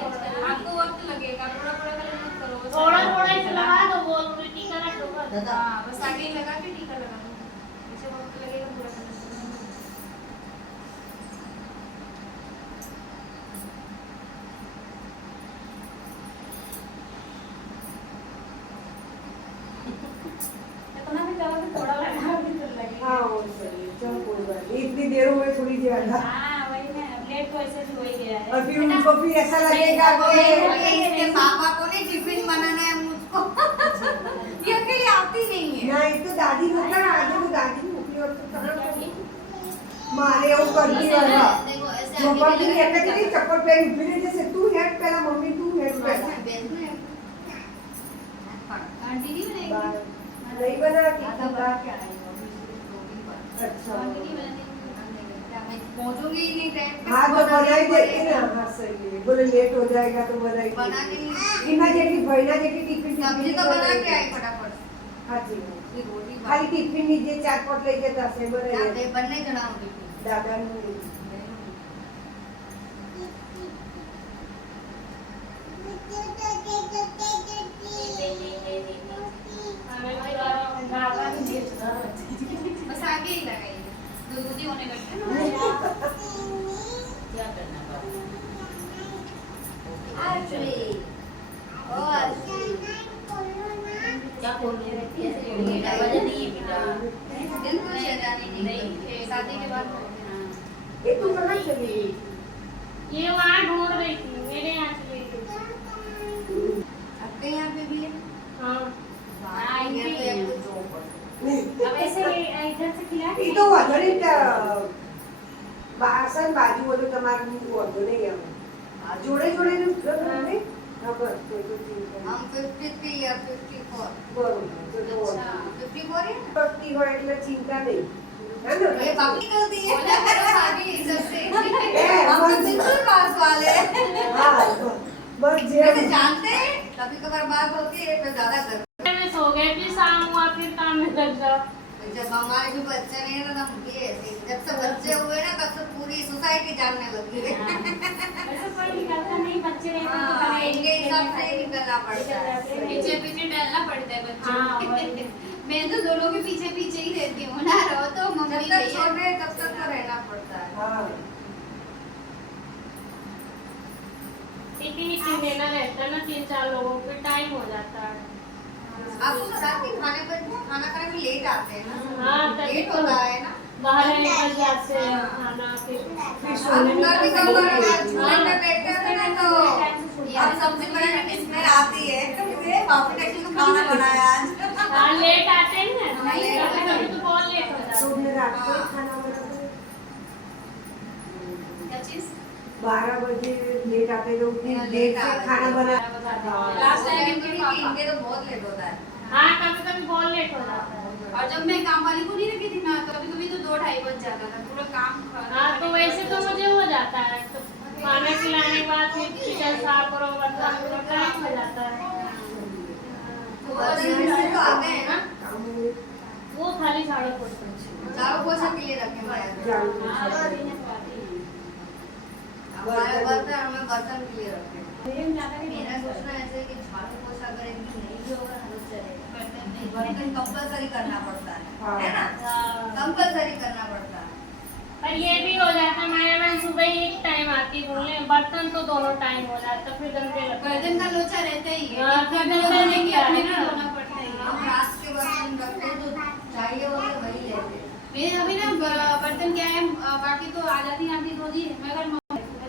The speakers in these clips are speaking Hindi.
आपको वक्त लगेगा, थोड़ा थोड़ा कलर मत करो, थोड़ा थोड़ा इसे लगा दो, वो टीका रख दो बस। हाँ बस आगे ही लगा के टीका लगा दो, इसे वक्त लगेगा पूरा कलर करने में। इतना भी करो कि थोड़ा लगा भी तो लगेगा। हाँ वो सही है, चलो कोई बात नहीं, इतनी देर में थोड़ी ज्यादा। हाँ वही ना, लेट तो ऐसे भी हो ही गया है। और फिर उनको फिर ऐसा लगेगा कि इसके पापा को नहीं टिफिन बनाना है मुझको। ये अकेले आती नहीं है। नहीं तो दादी लोग ना आगे तो दादी मुखी और तो कहाँ मारे वो करती वाला देखो ऐसे मम्मा आगे की कहते कि नहीं चप्पल पहन फिर जैसे तू हेड पहला मम्मी तू हेड पहला आंटी नहीं बनाएगी? नहीं बना कि आधा खुदा बना के आई हूँ अभी रोटी पर। अच्छा आंटी नहीं बनाती? क्या मैं पहुंचूंगी ही नहीं टाइम पे। हाँ तो बनाई देती ना हाँ सही है बोले लेट हो जाएगा तो बनाई बना के नहीं इना जेठी बहिना जेठी टिफिन सब्जी तो बना के आई फटाफट। हाँ जी फिर रोटी खाली टिफिन नीचे चार पट लेके दस बने जाते बनने चढ़ा हूँ टिफिन। दादा ने बस आगे ही लगाइए, दूधी होने लगते हैं ना। क्या करना पड़ेगा? आश्री ओ आश्री क्या बोलने रहती है ऐसे बेटा वजह नहीं है बेटा दिल को शैतानी नहीं शादी के बाद ये तू कहाँ चली गई ये वहाँ ढूंढ रही थी, मेरे यहाँ चली गई। आपके यहाँ पे भी है हाँ आएंगे तो एक कुछ जो अब ऐसे इधर से खिला ये तो वधरी बासन बाजू बोलो તમારું વધુ નહીં આવે જોડે જોડે ને ને ખબર તો તો हम 53 या 54 બરોબર તો તો 54 है ભક્તિ હોય એટલે ચિંતા નહીં है ना ये पापी कर दी है शादी इज्जत से। हम तो बिल्कुल पास वाले हैं હા બસ જે वैसे जानते हैं कभी कभार बात होती है तो ज्यादा कर में सो गए, फिर शाम हुआ, फिर काम में लग जाओ। जब हमारे भी बच्चे नहीं है ना तो हम भी ऐसे ही। जब से बच्चे हुए ना तब से पूरी सोसाइटी जानने लगी है ऐसे कोई निकलता नहीं, बच्चे रहते हैं तो हाँ, खाली इनके हिसाब से ही निकलना पड़ता है पीछे पीछे डलना पड़ता है बच्चों हाँ, को। वही। मैं तो दोनों के पीछे पीछे ही रहती हूँ ना, रहो तो जब मम्मी तक भैया। छोटे हैं तब तक तो रहना पड़ता है હા टिफिन देना रहता है ना 3-4 लोगों को, टाइम हो जाता है। आपको पता है कि खाने खाने में लेट आते हैं ना हाँ, तभी लेट तो। होता है ना बाहर निकल जाते हैं खाना, फिर फिर अब सोने कभी कभार चूल्हे पे हाँ बैठते हैं ना तो अब सब्जी बनाने की स्मेल आती है ये पापा ने क्यों खाना बनाया आज हाँ, लेट आते हैं ना, हाँ, लेट आते हैं। कभी तो बहुत लेट हो जाता है। तुमने रात को ही खाना बनाया क्या चीज? 12 बजे लेट आते लोग फिर हाँ, लेट लेट से आते खाना हैं। बना लास्ट टाइम इनके तो बहुत लेट होता है हाँ, कभी कभी बहुत लेट हो जाता है। और जब मैं काम वाली को नहीं रखी थी ना, कभी कभी तो 2-2:30 बज जाता था पूरा काम। हाँ, तो वैसे तो मुझे हो जाता है, तो खाना खिलाने के बाद फिर किचन साफ करो, बर्तन करो, टाइम हो जाता है। तो बच्चे से तो आते हैं ना वो खाली झाड़ू पोछा। झाड़ू पोछा के लिए रखे हैं झाड़ू हमारे बर्तन हमें बर्तन के लिए रखे हैं मेरा सोचना ऐसे है कि झाड़ू पोछा अगर एक दिन नहीं भी होगा ना तो चलेगा बर्तन कंपलसरी करना पड़ता है ना कंपलसरी करना पड़ता है पर ये भी हो जाता है, मैं सुबह ही एक टाइम आती हूँ, बर्तन तो दोनों टाइम हो जाता है, फिर गंदे लगते हैं। बर्तन का लोचा रहता ही है, हाँ, फिर फिर धोने गंदा की अपने भी लगता है। धोना पड़ता ही है। हम रात के बर्तन रखते हैं तो चाहिए होते वही लेते हैं मेरे अभी ना बर्तन क्या है, बाकी तो आ जाती आंटी धो दी, मगर मैं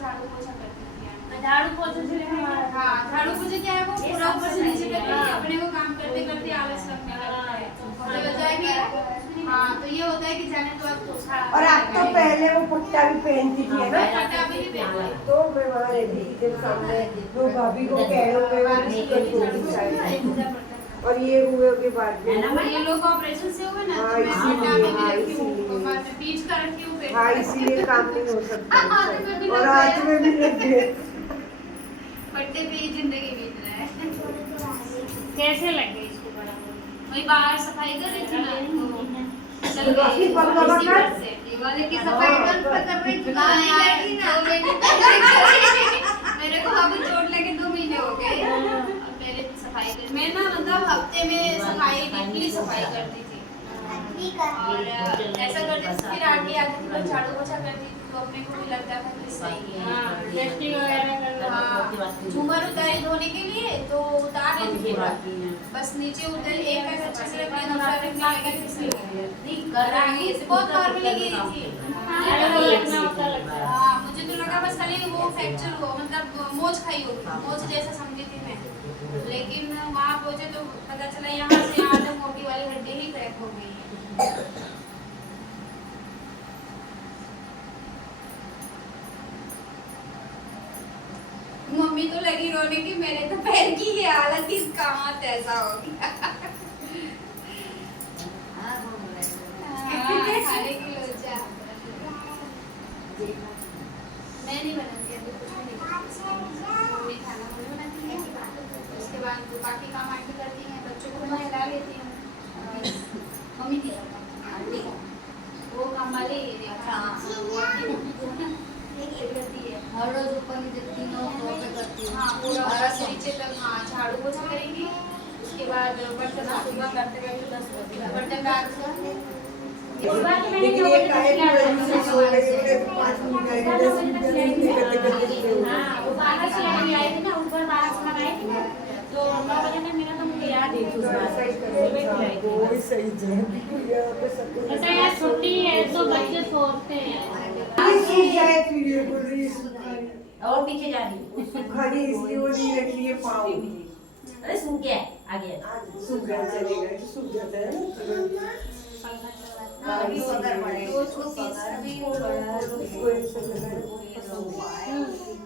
झाड़ू पोछा करती थी। झाड़ू पोछे से हमारा हाँ, झाड़ू पोछा क्या है, वो पूरा ऊपर से नीचे तक अपने को काम करते करते आलस लगने लगता है। और बजाय कि हाँ, तो ये होता है कि जाने तो आज पोछा। और आप तो पहले वो पट्टा भी पहनती थी है ना पट्टा अभी भी पहनती हूँ। तो मैं वहाँ रहती थी जब सामने वो भाभी को कह रहे हो मैं और ये हुए के बाद में ये लोग ऑपरेशन से हुए ना, हाँ, तो मैं इसीलिए, पट्टा अभी भी हाँ, रखी हूँ, इसीलिए। बाद में बीच का रखी हूँ, पेट हाँ का। इसीलिए काम नहीं हो सकता हाथ में भी और लग हाथ गया। में भी लग गए पट्टे पे ही जिंदगी बीत रहा है। कैसे लगे इसको बराबर? वही बाहर सफाई कर रही थी ना, तो चल बाकी गई पक्का इसी पक्का? बात से। दीवाली की सफाई कल पर कर रही थी हाँ, नहीं यार, लगी ना तो मेरे को अभी जोड़ झूमर उतारे धोने के लिए तो उतार रहे थे पूरा। बस नीचे उतर एक पैसा अच्छे से रखने दूसरा रखने लगे नहीं कर रहा है ऐसे बहुत नॉर्मली गिरी थी। हाँ मुझे तो लगा बस खाली वो फ्रैक्चर हुआ मतलब मोच खाई होगी मोच जैसा समझी थी मैं, लेकिन वहाँ पहुंचे तो पता चला यहाँ से यहाँ तक मोटी वाली हड्डी ही क्रैक हो गई है। मम्मी तो लगी रोने की मेरे तो पैर की ये हालत इस कहाँ ऐसा हो गया। खाने की लोचा मैं नहीं बनाती अभी कुछ भी नहीं बनाती। मम्मी खाना मम्मी बनाती है उसके बाद तो बाकी काम आंटी करती हैं बच्चों को मैं हिला लेती हूँ। मम्मी नहीं आंटी वो काम वाले करती है हर रोज ऊपर नीचे तीनों फ्लोर पे करती हूँ। हाँ पूरा से नीचे तक हाँ झाड़ू पोछा करेंगी उसके बाद बर्तन सुबह करते करते 10 बजे बर्तन डाल लेकिन ये काहे की वजह से सो गए थे 5 मिनट आए 10 मिनट करते करते हाँ वो 12 से आई थी ना ऊपर 12 से लगाई थी ना तो 9 बजे में मेरा तो मुझे याद है उस बार कोई सही जगह यहाँ पे सब ऐसा यार छुट्टी है तो बच्चे सोते हैं सूख जाए फिर ये बोल रही है और पीछे जा रही सुखानी इसलिए वो नहीं रखी है पाँव अरे सूख गया आगे सूख गया चलेगा तो सूख जाता है ना अभी पकड़ पड़ेगा वो छोटी अभी वो बड़ा इसको ऐसे लगाए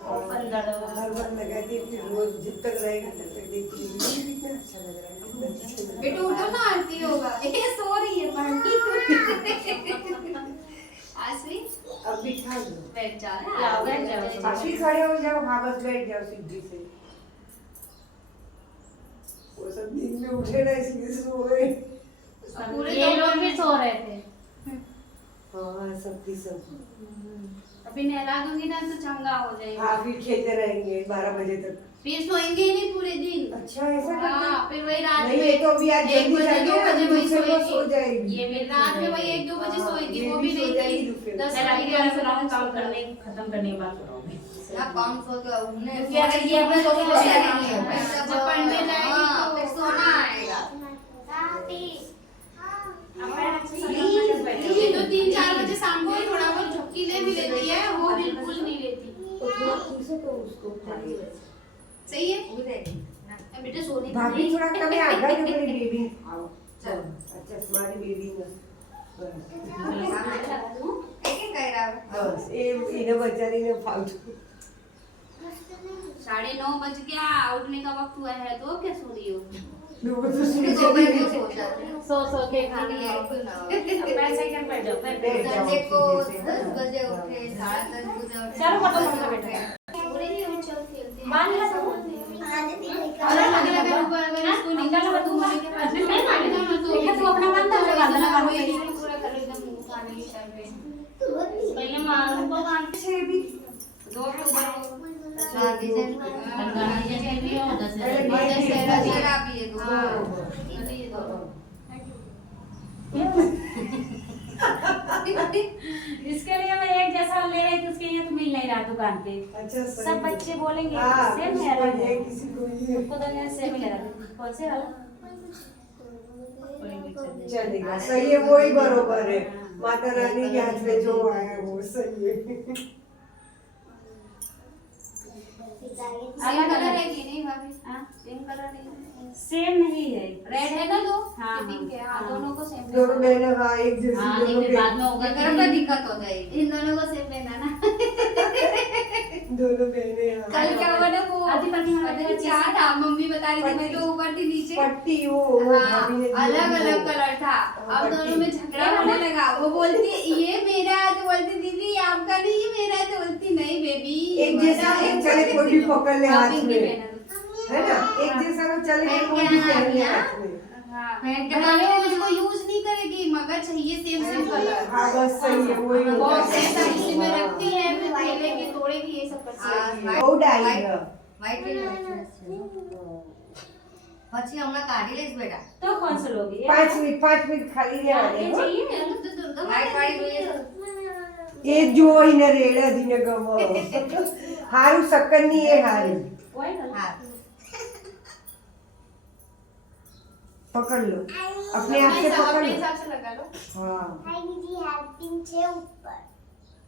हर बार लगा के फिर रोज जब तक रहेगा तब तक देखती रहेगी कितना अच्छा लग रहा है कितना अच्छा लग रहा बेटा उठो ना आरती होगा ये सो रही है पानी आसवी है अब बिठा दो बैठ जा बैठ जाओ। आशी खड़े हो जाओ हाँ बस बैठ जाओ सीधी से वो सब नींद में उठे ना इसलिए सो गए पूरे ये लोग भी सो रहे थे हाँ सबकी सब अभी नहला दूंगी ना तो चंगा हो जाएगा हाँ फिर खेलते रहेंगे 12 बजे तक फिर सोएंगे ही नहीं पूरे दिन। अच्छा ऐसा करते हाँ हैं? फिर वही रात नहीं में ये तो अभी आज 1 जल्दी बजे जाके 2 बजे वही दूसरे को सो सोएगी जाएगी ये भी रात में वही 1-2 बजे हाँ, सोएगी ये वो भी भी सो नहीं जाएगी गई फिर। 10 मैं रात बजे के वाले काम करने खत्म करने के बाद ना काम सो के उन्हें क्योंकि अगर ये अपने सो के सोना नहीं है जब पढ़ने जाएगी हाँ, तो फिर सोना आएगा ये तो 3-4 बजे शाम को ही थोड़ा बहुत झपकी ले भी लेती है वो बिल्कुल नहीं लेती। तो थोड़ा खींचो तो उसको उठाइए। सही है बेटा सोनी भाभी थोड़ा कभी आगा जो मेरी बेबी आओ चल अच्छा तुम्हारी बेबी ना बस ये इन्हें बचाने ने फालतू 9:30 बज गया उठने का वक्त हुआ है तो क्या सो रही हो? दो तो तो सुन भाई वो सो जाते हैं सो के खाना मैं सेकंड पे जाओ बैठ जाओ संडे को सीधे से, 10 बजे उठे 10:30 बजे उठे चलो फोटो फोटो बेटा पूरे नहीं हम चल खेलते हैं। बांध ला सब और अगर ऊपर अगर इसको निकालो तो घूमने के बाद नहीं मानेगा तो देखा तू अपना बांध दे बांधना बांध वही पूरा करो एकदम खाने की टाइम पे पहले मां को बांध छे भी 2 अक्टूबर को गांधी जयंती गांधी जयंती भी हो अरे और दशहरा जी दशहरा भी है दो हाँ अरे ये दो इसके लिए मैं एक जैसा ले रही थी उसके लिए तो मिल नहीं रहा दुकान पे अच्छा सब बच्चे बोलेंगे हाँ सेम किसी है को ये किसी को ये सबको तो यहाँ सेम ही लगा कौन से वाला चलेगा सही है वही बरोबर है माता रानी के हाथ में जो आया वो सही है सेम कलर है कि नहीं भाभी? हाँ? सेम कलर है सेम नहीं है रेड है ना दो हाँ, पिंक है हाँ हाँ। दोनों को सेम दोनों बहनें हाँ एक जैसी हाँ दोनों लेकिन बाद में होगा घर पर दिक्कत हो जाएगी इन दोनों को सेम पहना ना दोनों बहनें हाँ। कल क्या हुआ ना वो आधी पत्नी हमारे पता नहीं क्या था मम्मी बता रही थी मैं तो ऊपर थी नीचे पट्टी वो हाँ भाभी ने दी अलग वो। अलग कलर था अब पट्टी। दोनों में झगड़ा होने लगा वो बोलती ये मेरा है तो बोलती दीदी ये आपका नहीं ये मेरा है तो बोलती नहीं बेबी एक जैसा एक चले कोई भी पकड़ ले हाथ पिंक में ही पहना दो। है ना एक जैसा वो चले पहन कोई के भी आना पहन ले है, हाथ में हाँ पहन के बता रही हूँ मुझको यूज नहीं करेगी मगर चाहिए सेम सेम कलर हाँ बस सही है वही बॉक्स ऐसा इसी में हाँ। रखती है फिर खेलेगी तोड़ेगी ये सब करती है બહુ ડાઈ છે. व्हाइट પછી હમણાં કાઢી લઈશ બેટા तो कौन सा लोगे 5 મિનિટ ખાલી રહેવા દે ये હો. चाहिए व्हाइट वाली જોઈએ એ જોઈને રેડા દીને ગમો હારું સકનની એ હારી कोई ना हाँ पकड़ लो अपने आप से पकड़ अपने लो हिसाब से लगा लो। हाँ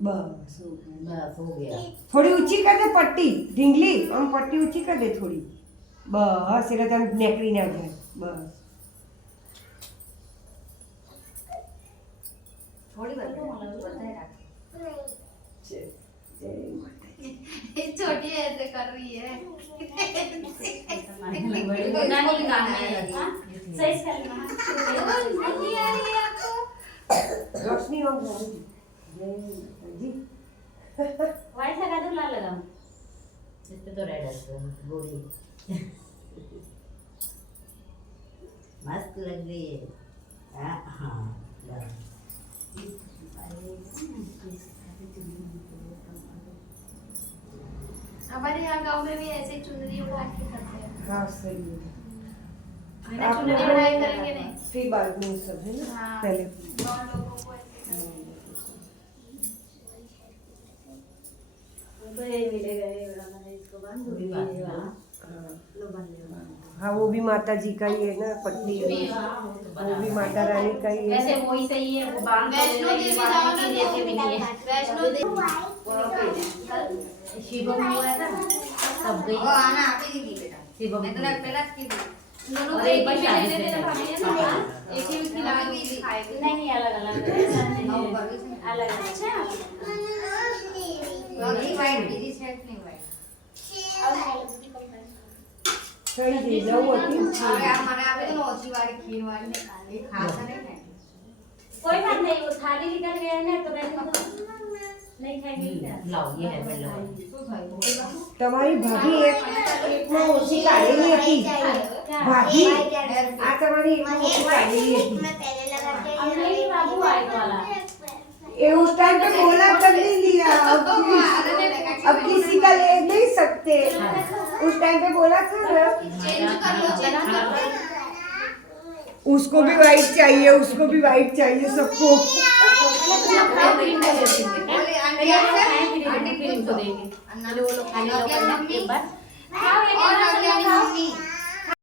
बस हो गया। बस हो गया थोड़ी ऊंची कर दे पट्टी ढींगली हम पट्टी ऊंची कर दे थोड़ी बस એટલે તને નેકળી ના જાય બસ थोड़ी बताए रख જય જય માતાજી ये छोटी है ऐसे कर रही है। नानी काम है सही से करना नहीं आ रही है आपको? रोशनी हो गई जय माताजी व्हाइट लगा दो लाल लगा इस पे तो रेड है गोरी मस्त लग रही है हाँ हमारे यहाँ गांव में भी ऐसे ही चुनरी उड़ा के करते हैं। हाँ सही है मैंने चुनरी उड़ाई करेंगे नहीं। फिर बाद में सब है ना हाँ। पहले 9 लोगों को ऐसे करेंगे। तो ये मिलेगा ये वाला है इसको बांध दो ये वाला हाँ। लो बांध लो हाँ वो भी माता जी का ही है ना पट्टी वो भी माता रानी का ही है वैसे वो ही सही है वो बांध वैष्णो देवी जाओ ना देते भी नहीं है वैष्णो देवी शिवम हुआ था तब गई वो आना आप ही की बेटा शिवम मैं तो पहला की थी दोनों और को एक एक बार ही शादी लेने से देना भाभी है ना। एक ही उसकी लाल भी खाएगी। नहीं अलग अलग अलग अच्छा नहीं वाइट मेरी सेट नहीं वाइट सही दे जाओ होती अरे आप मैंने आप तो ओછી वाली खीर वाली निकाली खासा नहीं है कोई बात नहीं वो थाली निकल गया है ना तो रहने दो नहीं खाएंगे लाओ ये है बल्ला શું થયું તમારી ભાભી એકમાં ઓછી કાઢેલી હતી ભાભી આ તમારી એકમાં ઓછી કાઢેલી હતી अब नहीं बाबू आएगा वाला ये उस टाइम पे बोला कर नहीं लिया अब किसी का ले नहीं सकते उस टाइम पे बोला था ना चेंज कर लो चेंज कर लो। उसको भी वाइट चाहिए उसको भी वाइट चाहिए सबको बोले आंटी आंटी फिर इनको देंगे अन्ना जो वो लोग खाने और लोग मम्मी के बाद और अगले मम्मी